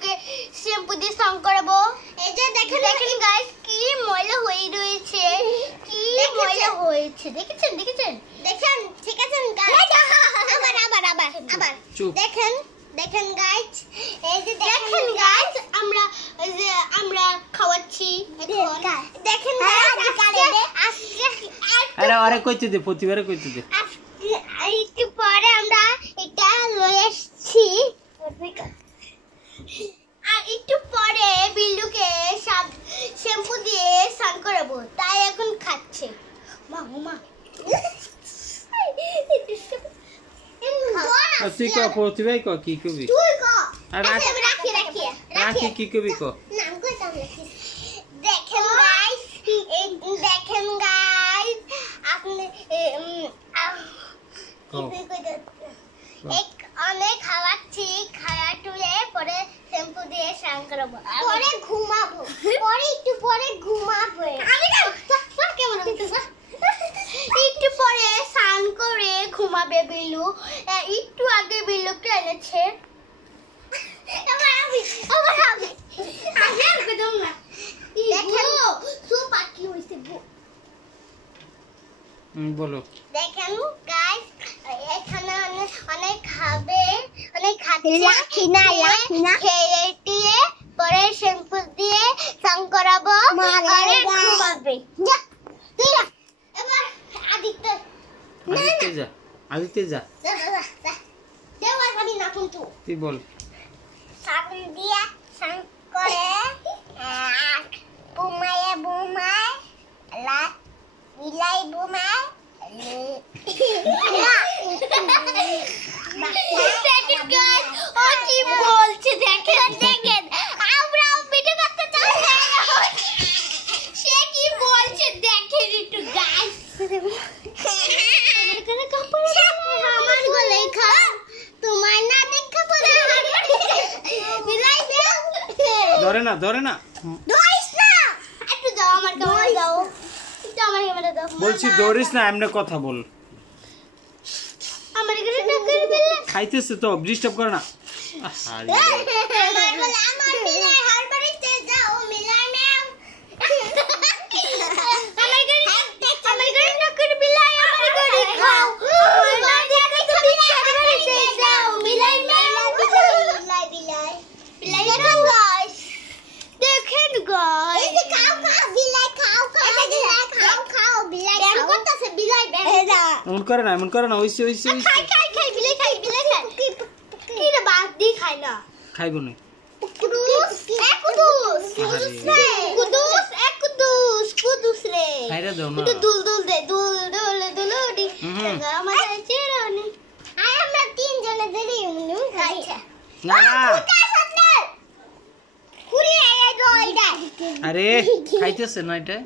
বিল্লুকে shampoo দিয়ে স্নান করাবো। এই যে দেখেন দেখেন গাইস কি ময়লা হয়ে রয়েছে, কি ময়লা হয়েছে দেখেছেন দেখেছেন দেখেন ঠিক আছে গাইস। আবার আবার আবার আবার দেখেন দেখেন গাইস, এই যে দেখেন গাইস আমরা খাওয়াচ্ছি এখন দেখেন আরে আরে কইতে দে প্রতিবারে কইতে দে। একটু পরে আমরা এটা লয়ে আসছি আর একটু পরে বিল্লুকে শ্যাম্পু দিয়ে স্নান করাবো, তাই এখন খাচ্ছে। মা মা তুই ক প্রতিবাই ক কি কবি তুই ক রাখি রাখি কি কবি ক নাম কইতাম দেখেন গাইস দেখেন গাইস আপনি অনেক খাওয়াচ্ছি, খাওয়া টুলে পরে শ্যাম্পু দিয়ে স্নান করাবো, পরে ঘুমাবো, পরে একটু পরে ঘুমাবো। আমি না কেমন একটু পরে স্নান করে ঘুমাবে বিল্লু। একটু আগে বিল্লুকে এনেছে। বলো দেখেন গাইস এখানে অনেক খাবে, অনেক খাচ্ছে, খেয়ে দিয়ে পরে শ্যাম্পু দিয়ে স্নান করাবো, পরে ঘুমাবে। এবার আদিত্য যা আদিত্য যা দেওয়ার পানি না কিন্তু তুই বল সাবুন দিয়ে স্নান করে বুমায় বিলাই বুমায় কি বলছে দেখেন দেখেন আমরাও ভিডিও করতে চাচ্ছি, সে কি বলছে দেখেন একটু গাইস। আমার গলে খা তোমার না দেখা পড়ে ধরে না ধরিস না একটু দাও আমার ক্যামেরা দাও, একটু আমার ক্যামেরা দাও। বলছি ধরিস না এমনি কথা বল। আমার এখানে টাকা দিলে খাইতেছে তো ডিস্টার্ব করে না। আমার বিলাই হার বাড়িতে যাও মিলাই ম্যাম আমার ঘরে টাকা বিলাই আমার ঘরে খাও আমার দেখা তুমি হার বাড়িতে যাও মিলাই ম্যাম বিলাই দেখেন গাইস দেখেন গাইস এই যে খাও বিলাই খাও বিলাই ব্যায়াম করতেছে বিলাই এমন করে না ওইসে খাই বিলাই খাই কি রে বাদ দি খাই না খাইব না কুদুস রে খাইরা দাও না দুল দে দুলুডি আমাদের চেরানি আমরা তিন জনে ধরে খাইছে না না কুড়ি আয়া দইডা আরে খাইতেছে না এটা